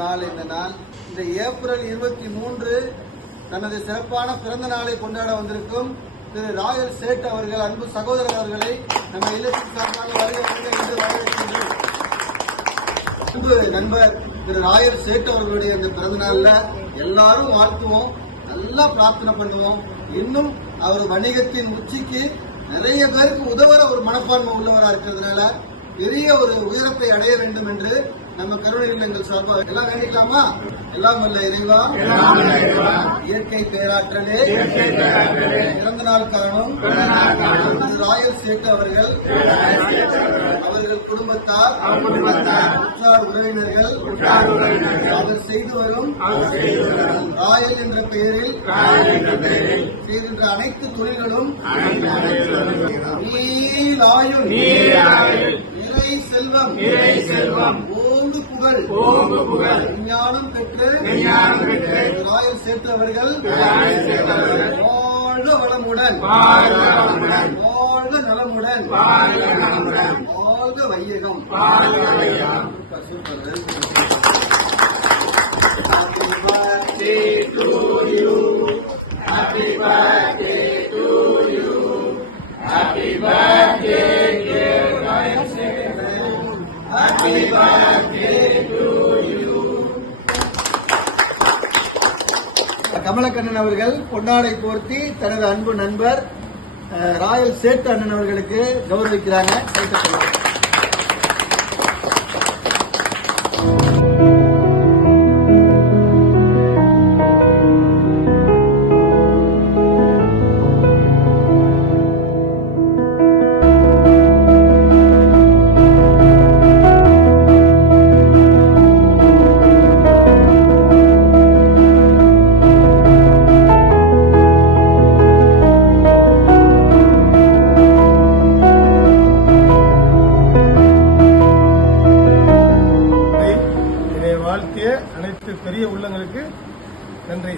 நாள் இந்த நாள். இந்த ஏப்ரல் 23 தனது சிறப்பான பிறந்த நாளை கொண்டாட வந்திருக்கும் திரு ராயல் சேட் அவர்கள், அன்பு சகோதரர் அவர்களை நம்ம இல்லத்தின் சார்பாக என்று வரவேற்கின்றோம். அன்பு நண்பர் திரு ராயல் சேட் அவர்களுடைய இந்த பிறந்த நாள்ல எல்லாரும் வாழ்த்துவோம், நல்லா பிரார்த்தனை பண்ணுவோம். இன்னும் அவர் வணிகத்தின் உச்சிக்கு நிறைய பேருக்கு உதவுற ஒரு மனப்பான்மை உள்ளவராக இருக்கிறதுனால பெரிய ஒரு உயரத்தை அடைய வேண்டும் என்று நம்ம கருணை இல்லங்கள் சார்பாக எல்லாம் வேண்டிக்கலாமா? எல்லாம் வல்ல இறைவா, இயற்கை பேராற்றலே, பிறந்த நாள் காணும் ராயல் சேட் அவர்கள், அவர்கள் குடும்பத்தார், உற்றார் உறவினர்கள், அவர் செய்து வரும் ராயல் என்ற பெயரில் செய்கின்ற அனைத்து தொழில்களும் நீலாயுள், நிறை செல்வம், ஓங்கு புகழ், விஞ்ஞானம் பெற்று ராயல் சேட் அவர்கள் வாழ்க வளமுடன், வாழ்க நலமுடன், வாழ்க வையகம். Happy birthday to you. Happy birthday, dear Royal Set. Happy birthday to you. Kamalakannan அவர்கள் பொன்னாடை போர்த்தி தனது அன்பு நண்பர் ராயல் சேட் அண்ணன் அவர்களுக்கு கௌரவிக்கிறாங்க. வாழ்த்திய அனைத்து பெரிய உள்ளங்களுக்கு நன்றி.